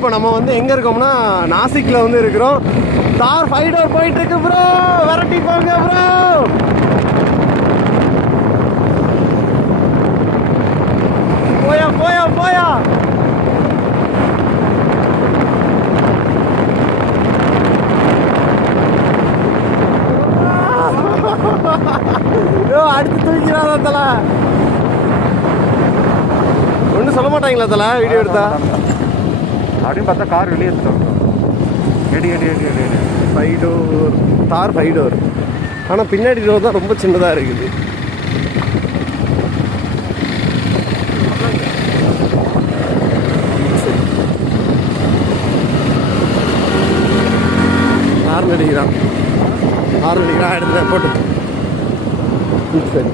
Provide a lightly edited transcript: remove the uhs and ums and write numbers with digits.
இப்போ நம்ம வந்து எங்கே இருக்கோம்னா நாசிக்கில் வந்து இருக்கிறோம். தார் 5 டோர் போயிட்டு இருக்கு ப்ரோ. விரட்டி போங்க ப்ரோ. போயா போயா போயா. அடுத்து தூக்கிறாங்க தலை. ஒன்றும் சொல்ல மாட்டாங்களா தலை வீடியோ எடுத்தா அப்படின்னு பார்த்தா கார் வெளியே எடுத்துட்டோம். எடி 5 டோர் தார் 5 டோர். ஆனால் பின்னாடி டோர் தான் ரொம்ப சின்னதாக இருக்குது. ஹார்ன் அடிக்கிறான் எடுத்துட்டேன் போட்டு. சரி